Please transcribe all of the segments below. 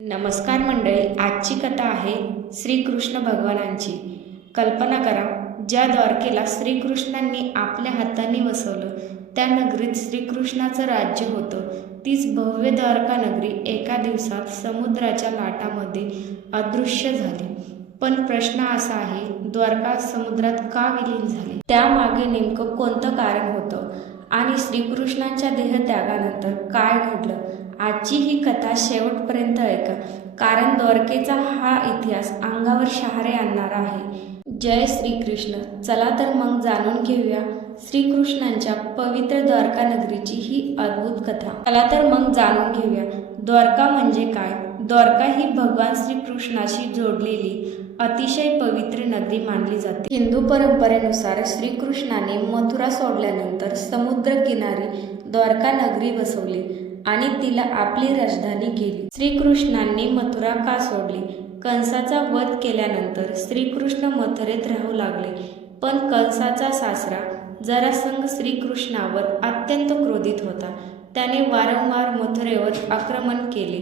नमस्कार मंडळी, आजची कथा आहे श्रीकृष्ण भगवानांची। कल्पना करा, ज्या द्वारकेला श्रीकृष्णांनी आपल्या हातांनी वसवलं त्या नगरीत श्रीकृष्णाचं राज्य होतं। तीच भव्य द्वारका नगरी एका दिवसात समुद्राच्या लाटांमध्ये अदृश्य झाली। पण प्रश्न असा आहे, द्वारका समुद्रात का विलीन झाली? त्यामागे नेमकं कोणतं कारण होतं आणि श्रीकृष्णांच्या देहत्यागानंतर काय घडलं? आजची ही कथा शेवटपर्यंत ऐका, कारण द्वारकेचा हा इतिहास अंगावर शहारे आणणारा आहे। जय श्रीकृष्ण। चला तर मग जाणून घेऊया श्रीकृष्णांच्या पवित्र द्वारका नगरीची ही अद्भुत कथा। चला तर मग जाणून घेऊया द्वारका म्हणजे काय। द्वारका ही भगवान श्रीकृष्णाशी जोडलेली अतिशय पवित्र नगरी मानली जाते। हिंदू परंपरेनुसार श्रीकृष्णाने मथुरा सोडल्यानंतर समुद्र किनारी द्वारका नगरी बसवली आणि तिला आपली राजधानी केली। श्रीकृष्णांनी मथुरा का सोडली? कंसाचा वध केल्यानंतर श्रीकृष्ण मथुरेत राहू लागले, पण कंसाचा सासरा जरासंध श्रीकृष्णावर अत्यंत क्रोधित होता। त्याने वारंवार मथुरेवर आक्रमण केले,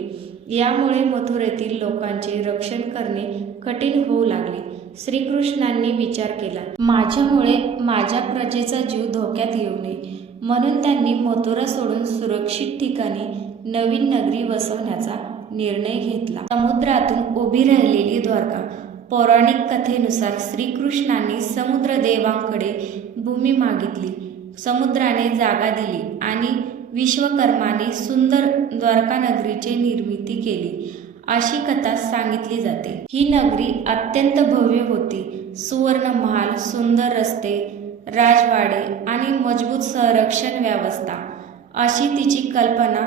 यामुळे मथुरेतील लोकांचे रक्षण करणे कठीण होऊ लागले। श्रीकृष्णांनी विचार केला, माझ्यामुळे माझ्या प्रजेचा जीव धोक्यात येऊ नये, म्हणून त्यांनी मथुरा सोडून सुरक्षित ठिकाणी नवीन नगरी वसवण्याचा निर्णय घेतला। समुद्रातून उभी राहिलेली द्वारका। पौराणिक कथेनुसार श्रीकृष्णांनी समुद्रदेवांकडे भूमी मागितली, समुद्राने जागा दिली आणि विश्वकर्माने सुंदर द्वारका नगरीची निर्मिती केली, अशी कथा सांगितली जाते। ही नगरी अत्यंत भव्य होती। सुवर्ण महाल, सुंदर रस्ते, राजवाडे आणि मजबूत संरक्षण व्यवस्था अशी तिची कल्पना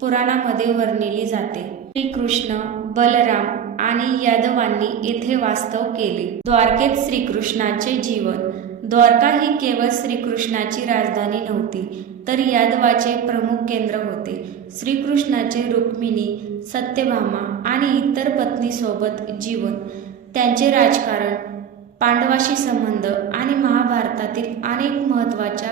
पुराणामध्ये वर्णिली जाते। श्रीकृष्ण, बलराम आणि यादवांनी येथे वास्तव केले। द्वारकेत श्रीकृष्णाचे जीवन। द्वारका ही केवळ श्रीकृष्णाची राजधानी नव्हती, तर यादवाचे प्रमुख केंद्र होते। श्रीकृष्णाचे रुक्मिणी, सत्यभामा आणि इतर पत्नीसोबत जीवन, त्यांचे राजकारण, पांडवाशी संबंध आणि महाभारतातील अनेक महत्त्वाच्या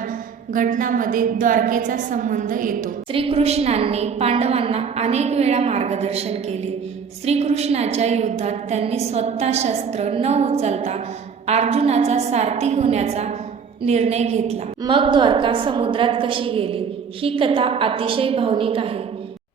घटनांमध्ये द्वारकेचा संबंध येतो। श्रीकृष्णांनी पांडवांना अनेक वेळा मार्गदर्शन केले। श्रीकृष्णाच्या युद्धात त्यांनी स्वतः शस्त्र न उचलता अर्जुनाचा सारथी होण्याचा निर्णय घेतला। मग द्वारका समुद्रात कशी गेली? ही कथा अतिशय भावनिक आहे।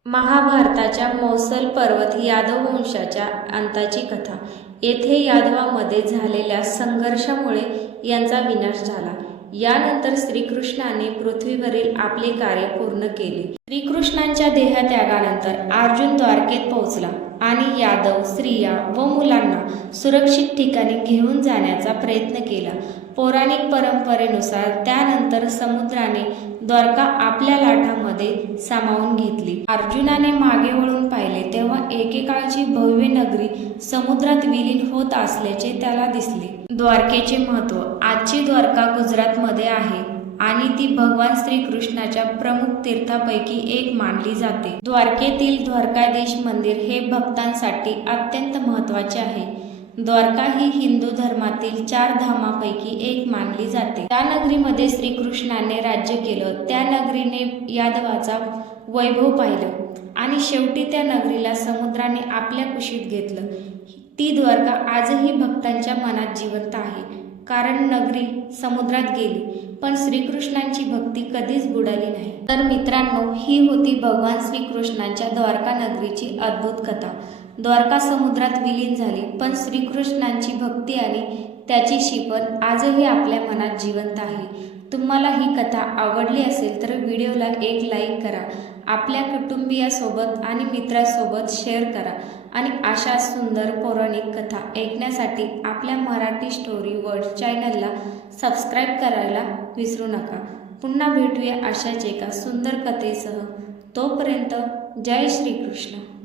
महाभारताच्या मौसल पर्वत यादव वंशाच्या अंताची कथा। येथे यादवामध्ये झालेल्या संघर्षामुळे यांचा विनाश झाला। यानंतर श्रीकृष्णाने पृथ्वीवरील आपले कार्य पूर्ण केले। श्रीकृष्णांच्या देहत्यागानंतर अर्जुन द्वारकेत पोहोचला आणि यादव, स्त्रिया व मुलांना सुरक्षित ठिकाणी घेऊन जाण्याचा प्रयत्न केला। पौराणिक परंपरेनुसार त्यानंतर समुद्राने द्वारका आपल्या लाटांमध्ये सामावून घेतली। अर्जुनाने मागे वळून पाहिले तेव्हा एकेकाळची भव्य नगरी समुद्रात विलीन होत असल्याचे त्याला दिसले। द्वारकेचे महत्त्व। आजची द्वारका गुजरातमध्ये आहे आणि ती भगवान श्रीकृष्णाच्या प्रमुख तीर्थापैकी एक मानली जाते। द्वारकेतील द्वारकाधीश मंदिर हे भक्तांसाठी अत्यंत महत्त्वाचे आहे। द्वारका ही हिंदू धर्मातील 4 धामांपैकी एक मानली जाते। त्या नगरीमध्ये श्रीकृष्णाने राज्य केलं, त्या नगरीने यादवाचा वैभव पाहिलं आणि शेवटी त्या नगरीला समुद्राने आपल्या कुशीत घेतलं। ती द्वारका आजही भक्तांच्या मनात जिवंत आहे, कारण नगरी समुद्रात गेली, पण श्रीकृष्णांची भक्ती कधीच बुडाली नाही। तर मित्रांनो, ही होती भगवान श्रीकृष्णांच्या द्वारका नगरीची अद्भुत कथा। द्वारका समुद्रात विलीन झाली, पण श्रीकृष्णांची भक्ती आणि त्याची शिकवण आजही आपल्या मनात जिवंत आहे। तुम्हाला ही कथा आवडली असेल तर व्हिडिओला एक लाईक करा, आपल्या कुटुंबियासोबत आणि मित्रांसोबत शेअर करा आणि अशा सुंदर पौराणिक कथा ऐकण्यासाठी आपल्या मराठी स्टोरी वर्ल्ड चॅनलला सबस्क्राईब करायला विसरू नका। पुन्हा भेटूया अशाच एका सुंदर कथेसह। तोपर्यंत जय श्रीकृष्ण।